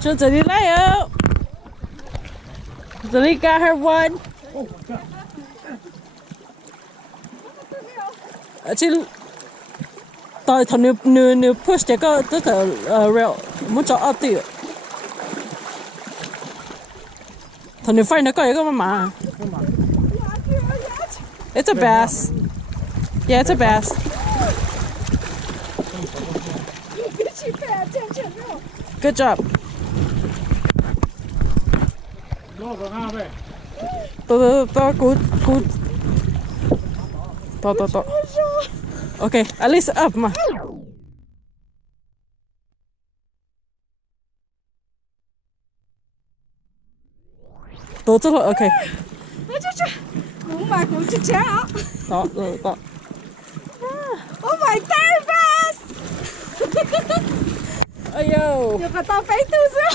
就这里来哦，这里 got her one。chứ tại thằng nếu push cái tất cả rail muốn cho up đi thằng nếu phải nó có cái mà it's a bass yeah it's a bass good job to good to okay at least up mà tổ chức rồi okay cũng mà cũng chết chết á đó rồi đó oh my god bass ayo được là tao phải tu sữa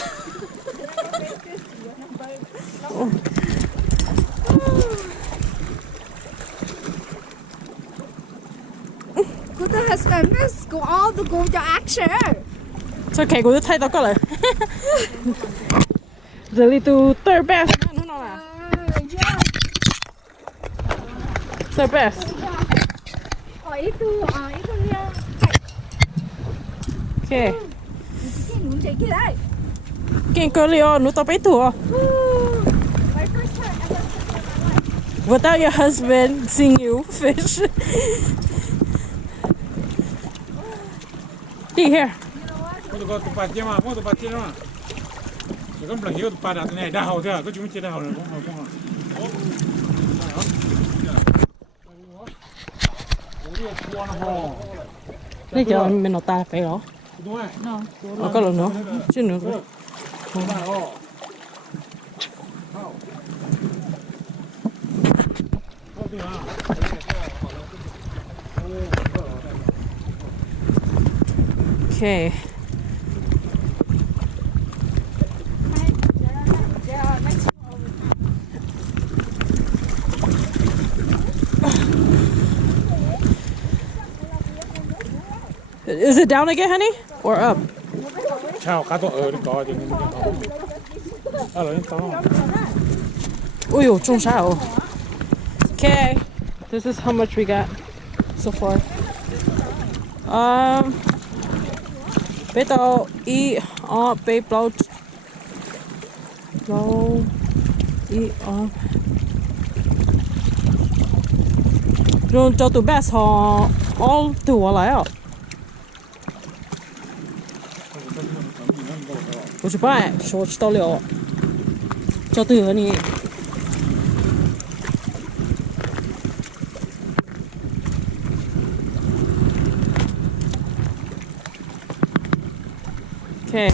cô ta has famous go all the go cho action sao kẻ của tôi thay tao có lại giờ đi tu third best nó nào à third best itu nha okay cái muốn chạy kia đây cái cơ liệu nó tao phải tu my first time ever without your husband seeing you fish đi here Tôi có tụi bạn mà, tụi bạn mà. Rồi có hiểu tụi bạn là này đào thôi, có chúng chơi đào rồi không. Bây giờ mình nó ta phải đó. Đúng rồi. Có lần nữa, chứ nữa. Okay. Is it down again, honey? Or up? Chào, cá to ở có thì mình có. Rồi to. Ui dồi, trông sao? Okay. This is how much we got so far. Bé tao y bé bao y rồi cho tụi bé họ all từ lại à? Tôi chỉ phải số chỉ tao liệu cho từ này. Okay.